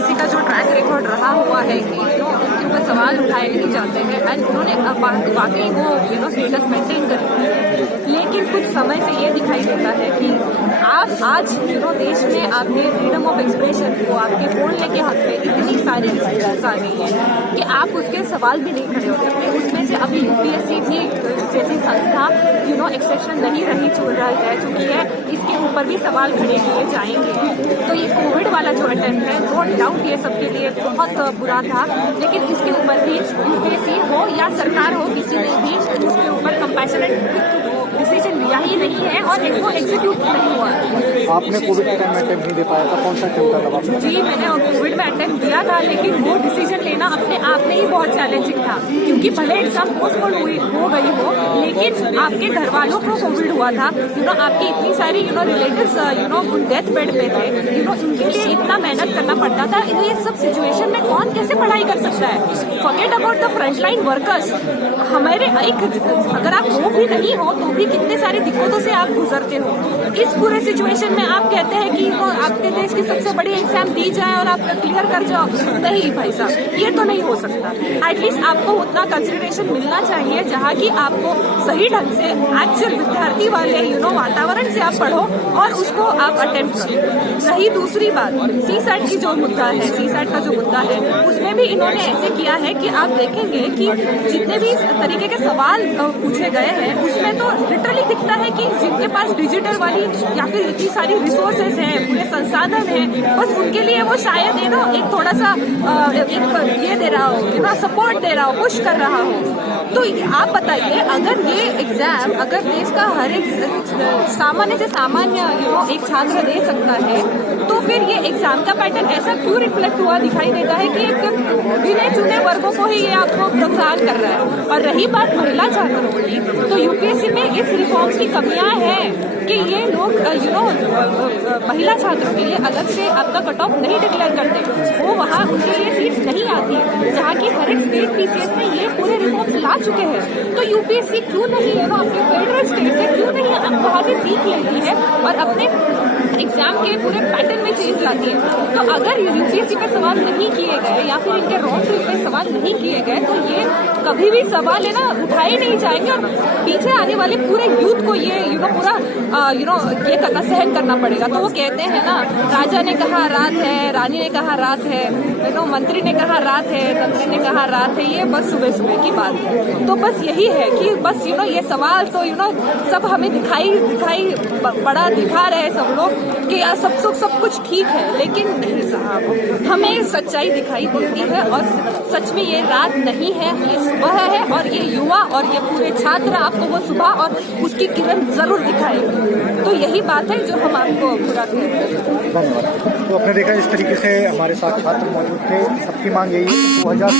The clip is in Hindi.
यूपीएससी का जो ट्रैक रिकॉर्ड रहा हुआ है कि उनके ऊपर सवाल उठाए नहीं जाते हैं एंड उन्होंने वाकई वो स्टेटस मेंटेन कर रहे हैं। लेकिन कुछ समय से ये दिखाई देता है कि आप आज देश में आपके फ्रीडम ऑफ एक्सप्रेशन को, आपके बोलने के हक पे इतनी सारी रिस्ट्रिक्शंस आ गई हैं कि आप उसके सवाल भी नहीं खड़े हो सकते। उसमें से अभी यूपीएससी भी जैसी संस्था एक्सेप्शन नहीं रह चुकी है, इसके ऊपर भी सवाल खड़े किए जाएंगे। तो ये कोविड वाला जो अटेम्प्ट है, नो डाउट ये सबके लिए बहुत बुरा था, लेकिन इसके ऊपर भी यूपीएससी हो या सरकार हो, किसी ने भी उसके ऊपर कंपैशनेट डिसीजन लिया ही नहीं है और इनको एग्जीक्यूट नहीं हुआ। आपने कोविड के टाइम में अटेम्प्ट नहीं दे पाया था, कौन सा अटेम्प्ट था आपने? जी, मैंने कोविड में अटेम्प्ट दिया था, लेकिन वो डिसीजन लेना अपने आप में ही बहुत चैलेंजिंग था, क्योंकि भले एग्जाम पोस्टपोन हो गई हो, लेकिन आपके घर वालों को कोविड हुआ था, आपकी इतनी सारी रिलेटिव्स डेथ बेड पे थे, इनके लिए इतना मेहनत करना पड़ता था। ये सब सिचुएशन में कौन कैसे पढ़ाई कर सकता है? Forget about the frontline workers. हमारे अगर आप वो भी नहीं हो तो भी कितने सारी दिक्कतों से आप गुजरते हो। इस पूरे सिचुएशन में आप कहते हैं कि आपके देश की सबसे बड़ी एग्जाम दी जाए और आप क्लियर कर जाओ। नहीं भाई साहब, ये तो नहीं हो सकता। एटलीस्ट आपको उतना कंसिडरेशन मिलना चाहिए जहाँ की आपको सही ढंग से एक्चुअल विद्यार्थी वाले वातावरण से आप पढ़ो और उसको आप अटेम्प्ट करो। रही दूसरी बात, सीसैट की जो मुद्दा है, सीसैट का जो मुद्दा है, उसमें भी इन्होंने ऐसे किया है कि आप देखेंगे कि जितने भी तरीके के सवाल पूछे गए हैं उसमें तो लिटरली दिखता है कि जिनके पास डिजिटल वाली या फिर इतनी सारी रिसोर्सेज हैं, पूरे संसाधन हैं, बस उनके लिए वो शायद एक थोड़ा सा एक ये दे रहा हो, सपोर्ट दे रहा हो, पुश कर रहा हो। तो आप बताइए, अगर ये एग्जाम अगर देश का हर एक सामान्य से सामान्य एक छात्र दे सकता है, तो फिर ये एग्जाम का पैटर्न ऐसा क्यों रिफ्लेक्ट हुआ दिखाई देता है कि एक गिने चुने वर्गों को ही ये आपको प्रोत्साहन कर रहा है। और रही बात महिला छात्रों की, तो यूपीएससी में इस रिफॉर्म्स की कमियां हैं कि ये लोग महिला छात्रों के लिए अलग से आपका कट ऑफ नहीं डिक्लेयर करते, वो वहाँ उनके लिए सीट नहीं आती, जहाँ की हर एक स्टेट पीसीएस में ये पूरे रिफॉर्म्स ला चुके हैं। तो यूपीएससी क्यों नहीं अपने फेडरल स्टेट से क्यों नहीं वहाँ से सीख लेती है और अपने एग्जाम के पूरे पैटर्न में चेंज लाती है? तो अगर यूपीएससी पे सवाल नहीं किए गए या फिर इनके रॉन्ग ट्रिप पे सवाल नहीं किए गए, तो ये कभी भी सवाल उठाए नहीं जाएंगे और पीछे आने वाले पूरे यूथ को ये पूरा ये करना सहन करना पड़ेगा। तो वो कहते हैं ना, राजा ने कहा रात है, रानी ने कहा रात है, मंत्री ने कहा रात है, तंत्री ने कहा रात है, ये बस सुबह सुबह की बात है। तो बस यही है कि बस ये सवाल तो सब हमें दिखाई बड़ा दिखा रहे हैं सब लोग कि सब कुछ ठीक है, लेकिन नहीं साहब, हमें सच्चाई दिखाई देती है और सच में ये रात नहीं है, ये सुबह है और ये युवा और ये पूरे छात्र आपको वो सुबह और उसकी किरण जरूर दिखाएगी। तो यही बात है जो हम आपको पूरा कह रहे हैं। धन्यवाद। तो आपने देखा इस तरीके से हमारे साथ छात्र मौजूद थे, सबकी मांग यही है 2000